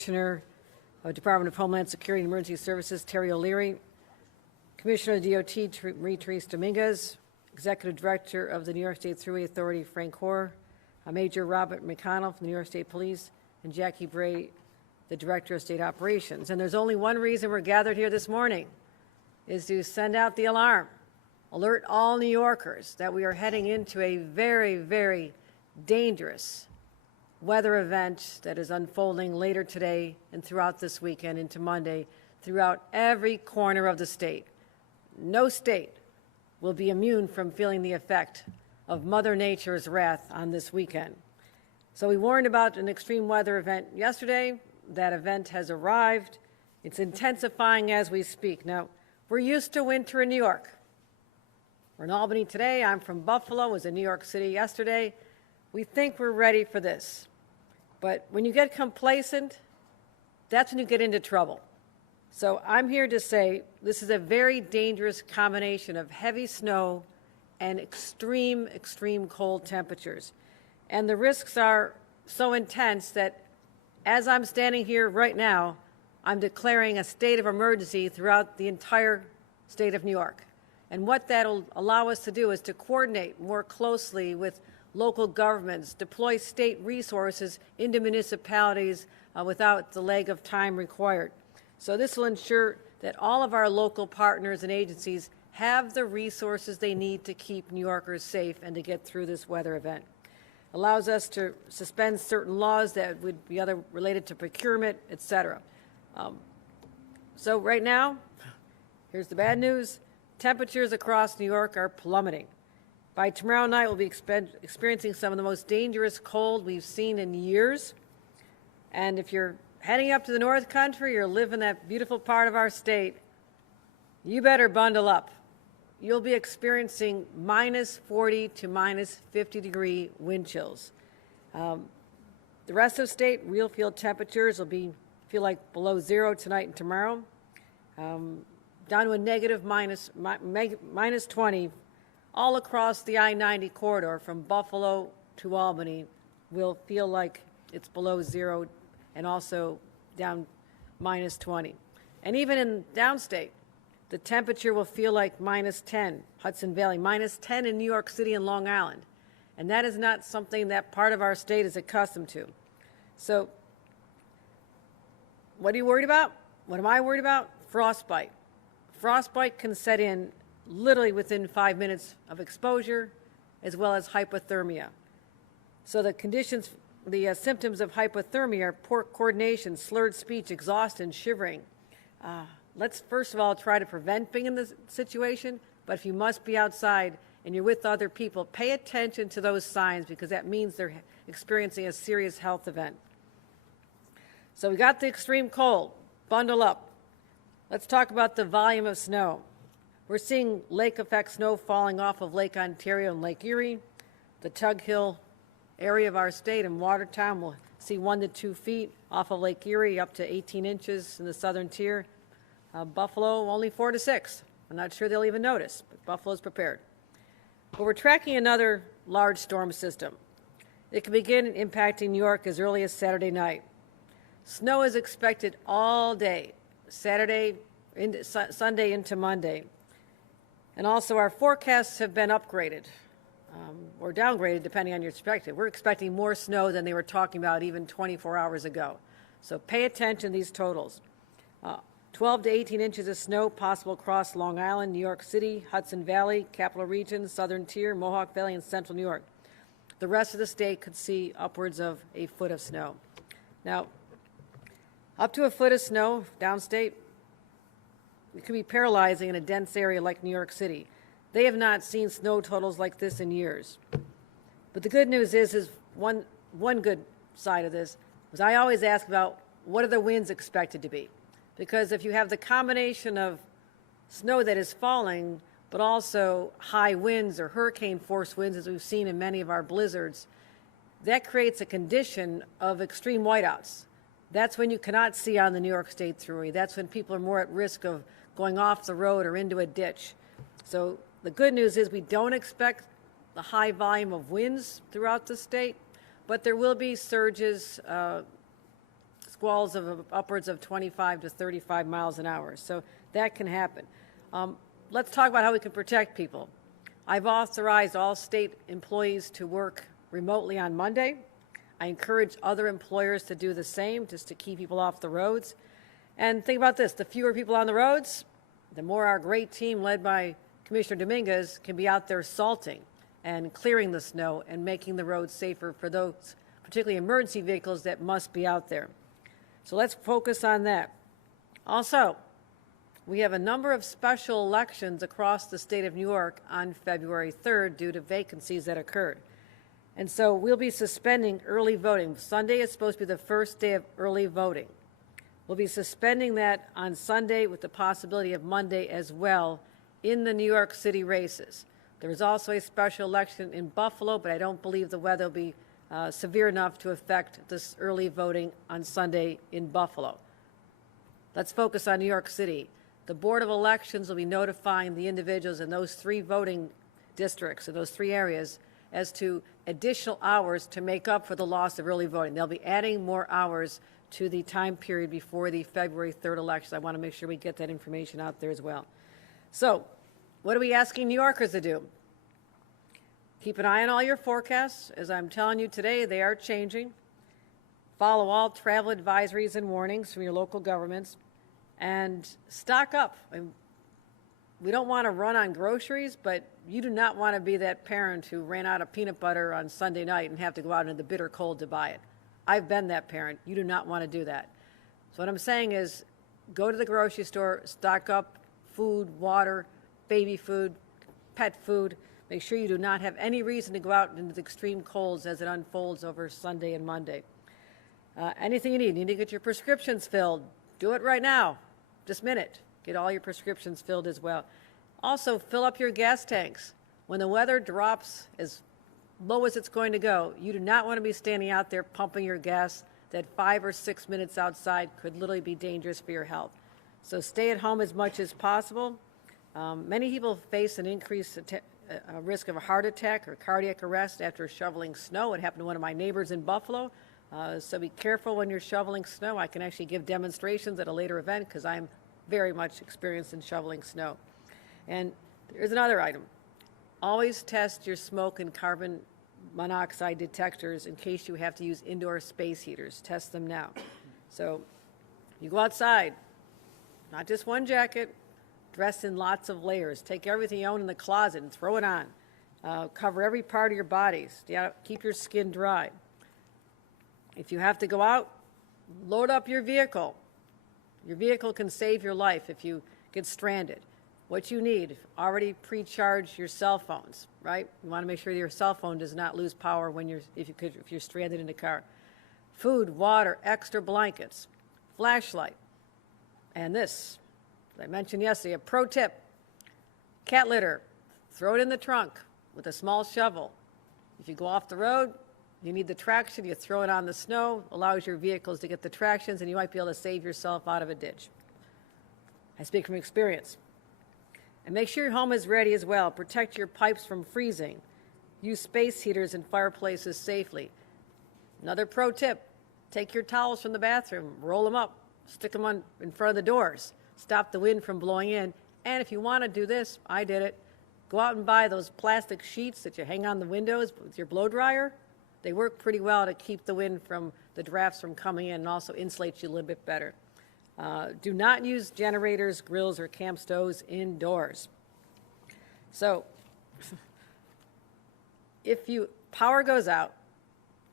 Commissioner of Department of Homeland Security and Emergency Services, Terry O'Leary, Commissioner of the DOT, Marie-Therese Dominguez, Executive Director of the New York State Thruway Authority, Frank Hoare, Major Robert McConnell from the New York State Police, and Jackie Bray, the Director of State Operations. And there's only one reason we're gathered here this morning, is to send out the alarm, alert all New Yorkers that we are heading into a very, very dangerous weather event that is unfolding later today and throughout this weekend into Monday throughout every corner of the state. No state will be immune from feeling the effect of Mother Nature's wrath on this weekend. So we warned about an extreme weather event yesterday. That event has arrived. It's intensifying as we speak. Now, we're used to winter in New York. We're in Albany today. I'm from Buffalo. Was in New York City yesterday. We think we're ready for this. But when you get complacent, that's when you get into trouble. So I'm here to say this is a very dangerous combination of heavy snow and extreme, extreme cold temperatures. And the risks are so intense that as I'm standing here right now, I'm declaring a state of emergency throughout the entire state of New York. And what that'll allow us to do is to coordinate more closely with local governments, deploy state resources into municipalities without the lag of time required. So this will ensure that all of our local partners and agencies have the resources they need to keep New Yorkers safe and to get through this weather event. Allows us to suspend certain laws that would be other related to procurement, et cetera. So right now, here's the bad news. Temperatures across New York are plummeting. By tomorrow night, we'll be experiencing some of the most dangerous cold we've seen in years. And if you're heading up to the North Country or live in that beautiful part of our state, you better bundle up. You'll be experiencing minus 40 to minus 50 degree wind chills. The rest of the state, real field temperatures will feel like below zero tonight and tomorrow, down to a negative minus 20. All across the I-90 corridor from Buffalo to Albany will feel like it's below zero and also down minus 20. And even in downstate, the temperature will feel like minus 10, Hudson Valley, minus 10 in New York City and Long Island. And that is not something that part of our state is accustomed to. So what are you worried about? What am I worried about? Frostbite. Frostbite can set in literally within 5 minutes of exposure, as well as hypothermia. So the symptoms of hypothermia are poor coordination, slurred speech, exhaustion, shivering. Let's first of all try to prevent being in this situation, but if you must be outside and you're with other people, pay attention to those signs because that means they're experiencing a serious health event. So we got the extreme cold. Bundle up. Let's talk about the volume of snow. We're seeing lake effect snow falling off of Lake Ontario and Lake Erie. The Tug Hill area of our state and Watertown will see 1 to 2 feet off of Lake Erie, up to 18 inches in the southern tier. Buffalo, only 4 to 6. I'm not sure they'll even notice, but Buffalo's prepared. But we're tracking another large storm system. It can begin impacting New York as early as Saturday night. Snow is expected all day, Saturday, Sunday into Monday. And also our forecasts have been upgraded or downgraded depending on your perspective. We're expecting more snow than they were talking about even 24 hours ago. So pay attention to these totals. 12 to 18 inches of snow possible across Long Island, New York City, Hudson Valley, Capital Region, Southern Tier, Mohawk Valley, and Central New York. The rest of the state could see upwards of a foot of snow. Now, up to a foot of snow downstate, it can be paralyzing in a dense area like New York City. They have not seen snow totals like this in years. But the good news is one good side of this was I always ask about what are the winds expected to be? Because if you have the combination of snow that is falling, but also high winds or hurricane force winds, as we've seen in many of our blizzards, that creates a condition of extreme whiteouts. That's when you cannot see on the New York State Thruway. That's when people are more at risk of going off the road or into a ditch. So the good news is we don't expect the high volume of winds throughout the state, but there will be surges, squalls of upwards of 25 to 35 miles an hour. So that can happen. Let's talk about how we can protect people. I've authorized all state employees to work remotely on Monday. I encourage other employers to do the same, just to keep people off the roads. And think about this, the fewer people on the roads, the more our great team led by Commissioner Dominguez can be out there salting and clearing the snow and making the roads safer for those, particularly emergency vehicles that must be out there. So let's focus on that. Also, we have a number of special elections across the state of New York on February 3rd due to vacancies that occurred. And so we'll be suspending early voting. Sunday is supposed to be the first day of early voting. We'll be suspending that on Sunday with the possibility of Monday as well in the New York City races. There is also a special election in Buffalo, but I don't believe the weather will be severe enough to affect this early voting on Sunday in Buffalo. Let's focus on New York City. The Board of Elections will be notifying the individuals in those 3 voting districts, in those 3 areas, as to additional hours to make up for the loss of early voting. They'll be adding more hours to the time period before the February 3rd election. I want to make sure we get that information out there as well. So, what are we asking New Yorkers to do? Keep an eye on all your forecasts. As I'm telling you today, they are changing. Follow all travel advisories and warnings from your local governments. And stock up. We don't want to run on groceries, but you do not want to be that parent who ran out of peanut butter on Sunday night and have to go out into the bitter cold to buy it. I've been that parent. You do not want to do that. So what I'm saying is go to the grocery store, stock up food, water, baby food, pet food. Make sure you do not have any reason to go out into the extreme colds as it unfolds over Sunday and Monday. Anything you need. You need to get your prescriptions filled. Do it right now. This minute. Get all your prescriptions filled as well. Also, fill up your gas tanks. When the weather drops as low as it's going to go, you do not want to be standing out there pumping your gas. That 5 or 6 minutes outside could literally be dangerous for your health. So stay at home as much as possible. Many people face an increased risk of a heart attack or cardiac arrest after shoveling snow. It happened to one of my neighbors in Buffalo. So be careful when you're shoveling snow. I can actually give demonstrations at a later event because I'm very much experienced in shoveling snow. And there's another item. Always test your smoke and carbon monoxide detectors in case you have to use indoor space heaters. Test them now. So you go outside, not just one jacket, dress in lots of layers. Take everything you own in the closet and throw it on. Cover every part of your body. Keep your skin dry. If you have to go out, load up your vehicle. Your vehicle can save your life if you get stranded. What you need, already pre-charge your cell phones, right? You want to make sure your cell phone does not lose power when if you're stranded in a car. Food, water, extra blankets, flashlight. And this, as I mentioned yesterday, a pro tip, cat litter, throw it in the trunk with a small shovel. If you go off the road, you need the traction, you throw it on the snow, allows your vehicles to get the tractions, and you might be able to save yourself out of a ditch. I speak from experience. And make sure your home is ready as well. Protect your pipes from freezing. Use space heaters and fireplaces safely. Another pro tip, take your towels from the bathroom, roll them up, stick them in front of the doors, stop the wind from blowing in. And if you want to do this, I did it, go out and buy those plastic sheets that you hang on the windows with your blow dryer. They work pretty well to keep the wind from the drafts from coming in and also insulate you a little bit better. Do not use generators, grills, or camp stoves indoors. So if power goes out,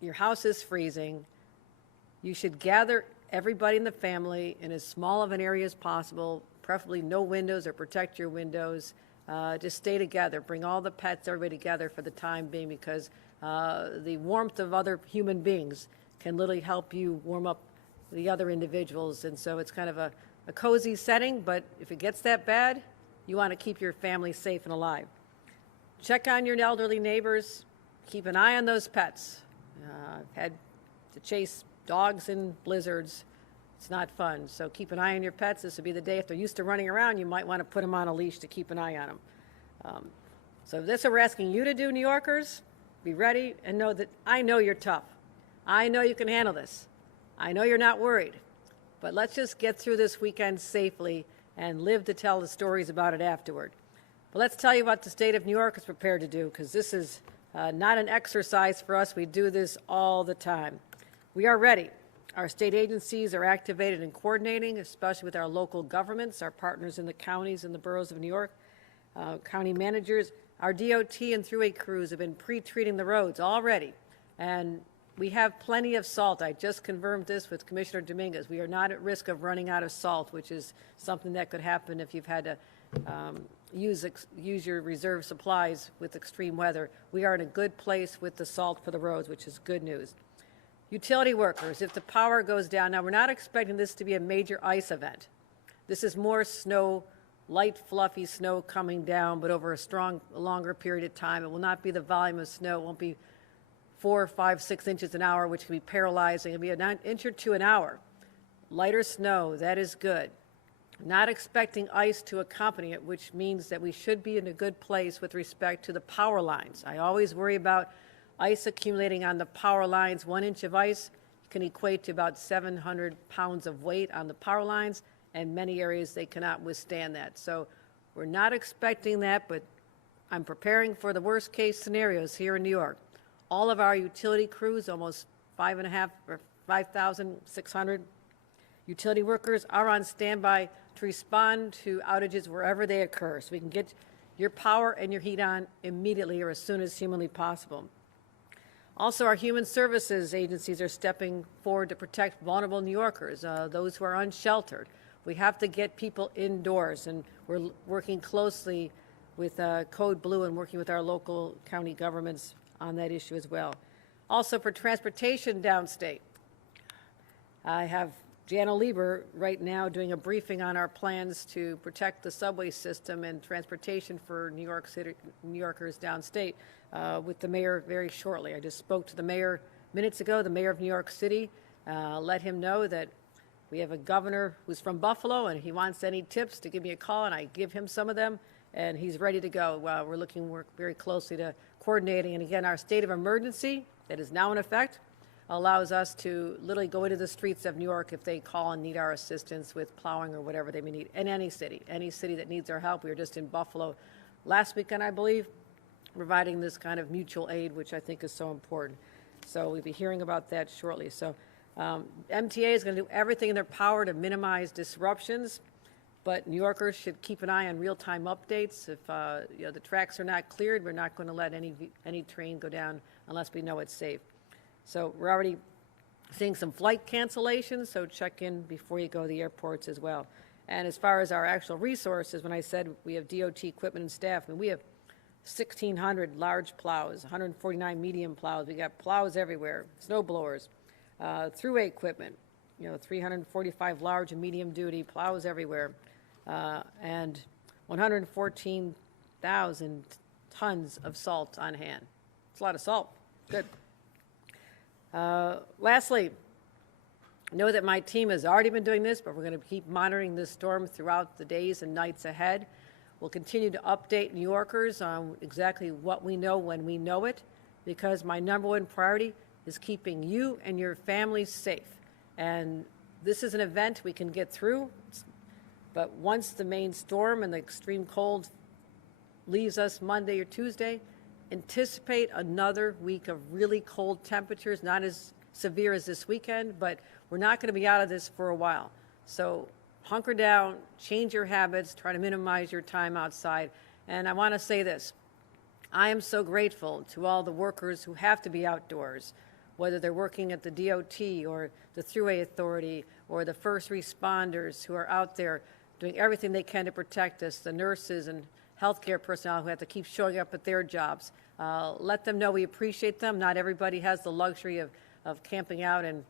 your house is freezing, you should gather everybody in the family in as small of an area as possible, preferably no windows or protect your windows. Just stay together. Bring all the pets, everybody together for the time being because the warmth of other human beings can literally help you warm up the other individuals. And so it's kind of a cozy setting, but if it gets that bad, you want to keep your family safe and alive. Check on your elderly neighbors. Keep an eye on those pets. I've had to chase dogs in blizzards. It's not fun. So keep an eye on your pets. This would be the day if they're used to running around, you might want to put them on a leash to keep an eye on them. So this is what we're asking you to do, New Yorkers. Be ready and know that I know you're tough. I know you can handle this. I know you're not worried, but let's just get through this weekend safely and live to tell the stories about it afterward. But let's tell you what the state of New York is prepared to do, because this is not an exercise for us. We do this all the time. We are ready. Our state agencies are activated and coordinating, especially with our local governments, our partners in the counties and the boroughs of New York, county managers. Our DOT and thruway crews have been pre-treating the roads already, and we have plenty of salt. I just confirmed this with Commissioner Dominguez. We are not at risk of running out of salt, which is something that could happen if you've had to use your reserve supplies with extreme weather. We are in a good place with the salt for the roads, which is good news. Utility workers, if the power goes down, now we're not expecting this to be a major ice event. This is more snow, light, fluffy snow coming down, but over a longer period of time. It will not be the volume of snow. It won't be 4, 5, 6 inches an hour, which can be paralyzing. It'll be an inch or two an hour. Lighter snow, that is good. Not expecting ice to accompany it, which means that we should be in a good place with respect to the power lines. I always worry about ice accumulating on the power lines. 1 inch of ice can equate to about 700 pounds of weight on the power lines, and many areas they cannot withstand that. So we're not expecting that, but I'm preparing for the worst case scenarios here in New York. All of our utility crews, almost 5,600 utility workers, are on standby to respond to outages wherever they occur, so we can get your power and your heat on immediately or as soon as humanly possible. Also, our human services agencies are stepping forward to protect vulnerable New Yorkers, those who are unsheltered. We have to get people indoors, and we're working closely with Code Blue and working with our local county governments on that issue as well. Also, for transportation downstate, I have Jana Lieber right now doing a briefing on our plans to protect the subway system and transportation for New York City, New Yorkers downstate with the mayor very shortly. I just spoke to the mayor minutes ago, the mayor of New York City, let him know that we have a governor who's from Buffalo, and he wants any tips to give me a call, and I give him some of them, and he's ready to go. We're looking very closely to coordinating, and again, our state of emergency that is now in effect allows us to literally go into the streets of New York if they call and need our assistance with plowing or whatever they may need, in any city that needs our help. We were just in Buffalo last weekend, I believe, providing this kind of mutual aid, which I think is so important. So we'll be hearing about that shortly. So MTA is going to do everything in their power to minimize disruptions, but New Yorkers should keep an eye on real-time updates. If the tracks are not cleared, we're not going to let any train go down unless we know it's safe. So we're already seeing some flight cancellations, so check in before you go to the airports as well. And as far as our actual resources, when I said we have DOT equipment and staff, I mean, we have 1,600 large plows, 149 medium plows. We got plows everywhere, snow blowers, thruway equipment, 345 large and medium duty plows everywhere, and 114,000 tons of salt on hand. It's a lot of salt. Good. Lastly, know that my team has already been doing this, but we're going to keep monitoring this storm throughout the days and nights ahead. We'll continue to update New Yorkers on exactly what we know when we know it, because my number one priority is keeping you and your families safe. And this is an event we can get through, but once the main storm and the extreme cold leaves us Monday or Tuesday, anticipate another week of really cold temperatures, not as severe as this weekend, but we're not going to be out of this for a while. So hunker down, change your habits, try to minimize your time outside. And I want to say this. I am so grateful to all the workers who have to be outdoors, whether they're working at the DOT or the Thruway Authority or the first responders who are out there doing everything they can to protect us, the nurses and healthcare personnel who have to keep showing up at their jobs. Let them know we appreciate them. Not everybody has the luxury of camping out, and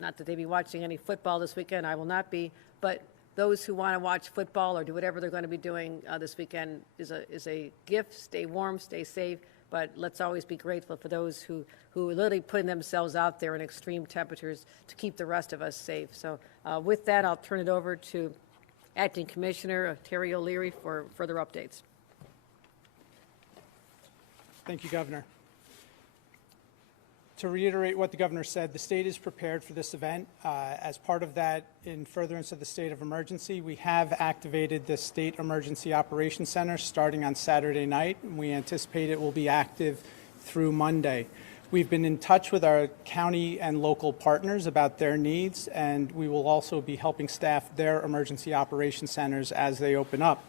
not that they be watching any football this weekend. I will not be. But those who want to watch football or do whatever they're going to be doing this weekend is a gift. Stay warm, stay safe. But let's always be grateful for those who are literally putting themselves out there in extreme temperatures to keep the rest of us safe. So with that, I'll turn it over to Acting Commissioner Terry O'Leary for further updates. Thank you, Governor. To reiterate what the governor said, the state is prepared for this event. As part of that, in furtherance of the state of emergency, we have activated the State Emergency Operations Center starting on Saturday night. We anticipate it will be active through Monday. We've been in touch with our county and local partners about their needs, and we will also be helping staff their emergency operations centers as they open up.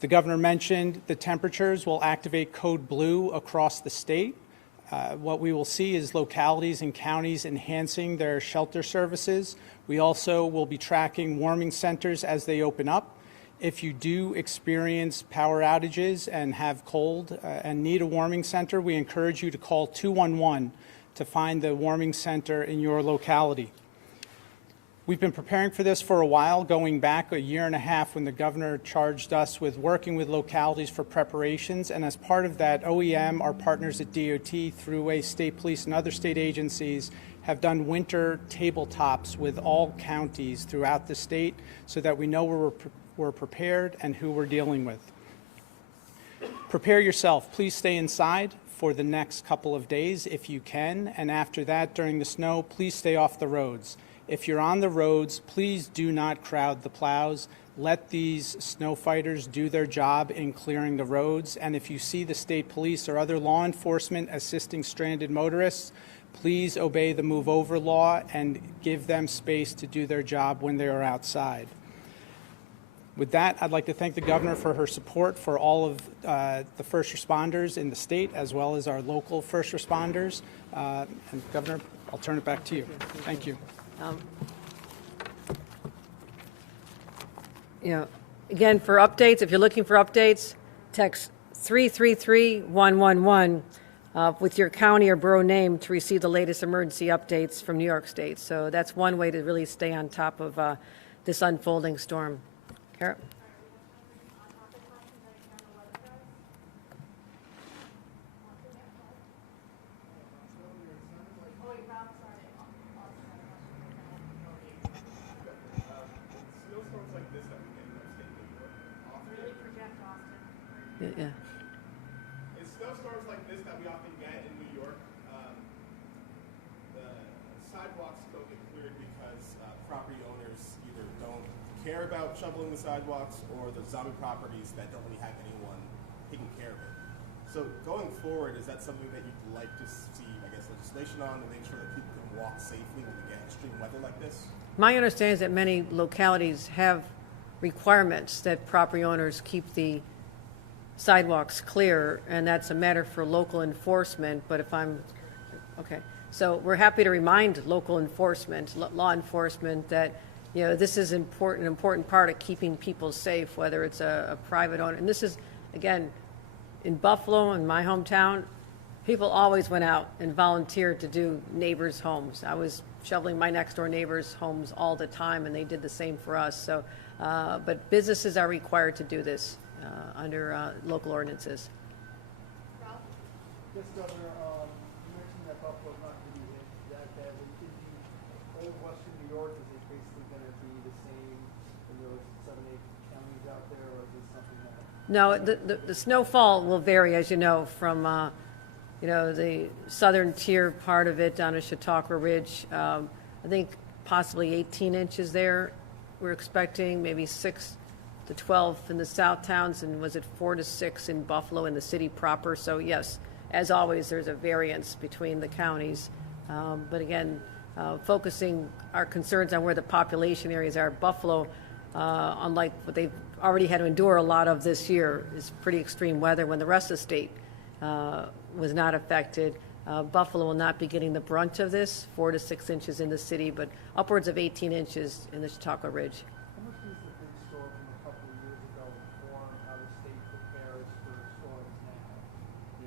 The governor mentioned the temperatures will activate code blue across the state. What we will see is localities and counties enhancing their shelter services. We also will be tracking warming centers as they open up. If you do experience power outages and have cold and need a warming center, we encourage you to call 211 to find the warming center in your locality. We've been preparing for this for a while, going back a year and a half when the governor charged us with working with localities for preparations. And as part of that, OEM, our partners at DOT, Thruway, State Police, and other state agencies have done winter tabletops with all counties throughout the state so that we know we're prepared and who we're dealing with. Prepare yourself. Please stay inside for the next couple of days if you can. And after that, during the snow, please stay off the roads. If you're on the roads, please do not crowd the plows. Let these snow fighters do their job in clearing the roads. And if you see the state police or other law enforcement assisting stranded motorists, please obey the move over law and give them space to do their job when they are outside. With that, I'd like to thank the governor for her support for all of the first responders in the state, as well as our local first responders. And Governor, I'll turn it back to you. Thank you. Again, for updates, if you're looking for updates, text 333-111 with your county or borough name to receive the latest emergency updates from New York State. So that's one way to really stay on top of this unfolding storm. Kara? Yeah. In snowstorms like this that we often get in New York, the sidewalks don't get cleared because property owners either don't care about shoveling the sidewalks or the zombie properties that don't really have anyone taking care of it. So going forward, is that something that you'd like to see, I guess, legislation on to make sure that people can walk safely when we get extreme weather like this? My understanding is that many localities have requirements that property owners keep the sidewalks clear, and that's a matter for local enforcement. But if I'm okay, so we're happy to remind local enforcement, law enforcement, that this is an important part of keeping people safe, whether it's a private owner. And this is, again, in Buffalo, in my hometown, people always went out and volunteered to do neighbors' homes. I was shoveling my next door neighbors' homes all the time, and they did the same for us. So, but businesses are required to do this under local ordinances. Yes, Governor, you mentioned that Buffalo's not going to be hit that badly. Is the old Western New York, is it basically going to be the same in those 7, 8 counties out there, or is this something that... No, the snowfall will vary, as you know, from the southern tier part of it down to Chautauqua Ridge. I think possibly 18 inches there. We're expecting maybe 6 to 12 in the south towns, and was it 4 to 6 in Buffalo in the city proper? So yes, as always, there's a variance between the counties. But again, focusing our concerns on where the population areas are. Buffalo, unlike what they've already had to endure a lot of this year, is pretty extreme weather when the rest of the state was not affected. Buffalo will not be getting the brunt of this, 4 to 6 inches in the city, but upwards of 18 inches in the Chautauqua Ridge. How much does the big storm from a couple of years ago inform how the state prepares for storms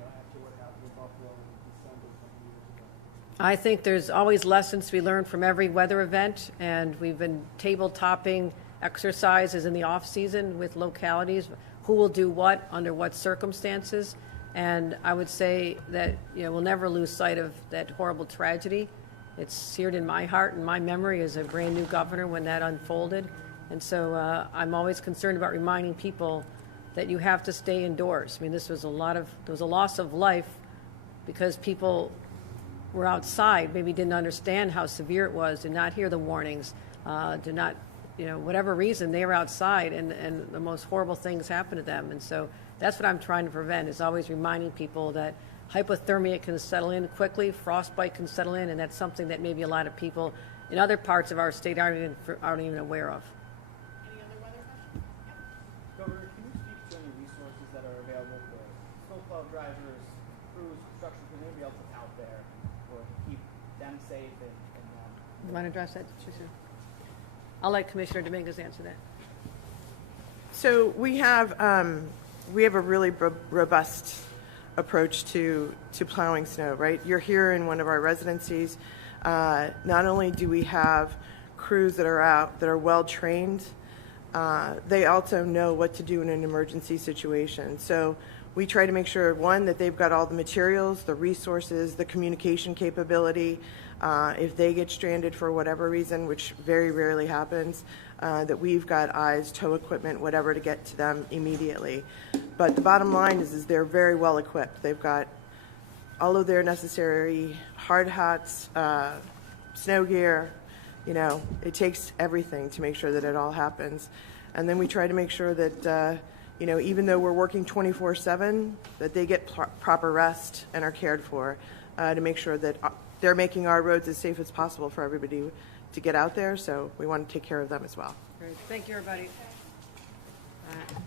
now, after what happened in Buffalo in December a couple of years ago? I think there's always lessons to be learned from every weather event, and we've been table-topping exercises in the off-season with localities, who will do what, under what circumstances. And I would say that we'll never lose sight of that horrible tragedy. It's seared in my heart and my memory as a brand new governor when that unfolded. And so I'm always concerned about reminding people that you have to stay indoors. I mean, this was there was a loss of life because people were outside, maybe didn't understand how severe it was, did not hear the warnings, did not, whatever reason, they were outside and the most horrible things happened to them. And so that's what I'm trying to prevent, is always reminding people that hypothermia can settle in quickly, frostbite can settle in, and that's something that maybe a lot of people in other parts of our state aren't even aware of. Any other weather questions? Governor, can you speak to any resources that are available for snowplow drivers, crews, construction crews, anybody else that's out there, or keep them safe and You want to address that, Susan? I'll let Commissioner Dominguez answer that. So we have a really robust approach to plowing snow, right? You're here in one of our residencies. Not only do we have crews that are out that are well trained, they also know what to do in an emergency situation. So we try to make sure, one, that they've got all the materials, the resources, the communication capability. If they get stranded for whatever reason, which very rarely happens, that we've got eyes, tow equipment, whatever to get to them immediately. But the bottom line is they're very well equipped. They've got all of their necessary hard hats, snow gear. It takes everything to make sure that it all happens. And then we try to make sure that, even though we're working 24/7, that they get proper rest and are cared for, to make sure that they're making our roads as safe as possible for everybody to get out there. So we want to take care of them as well. Great. Thank you, everybody. All right.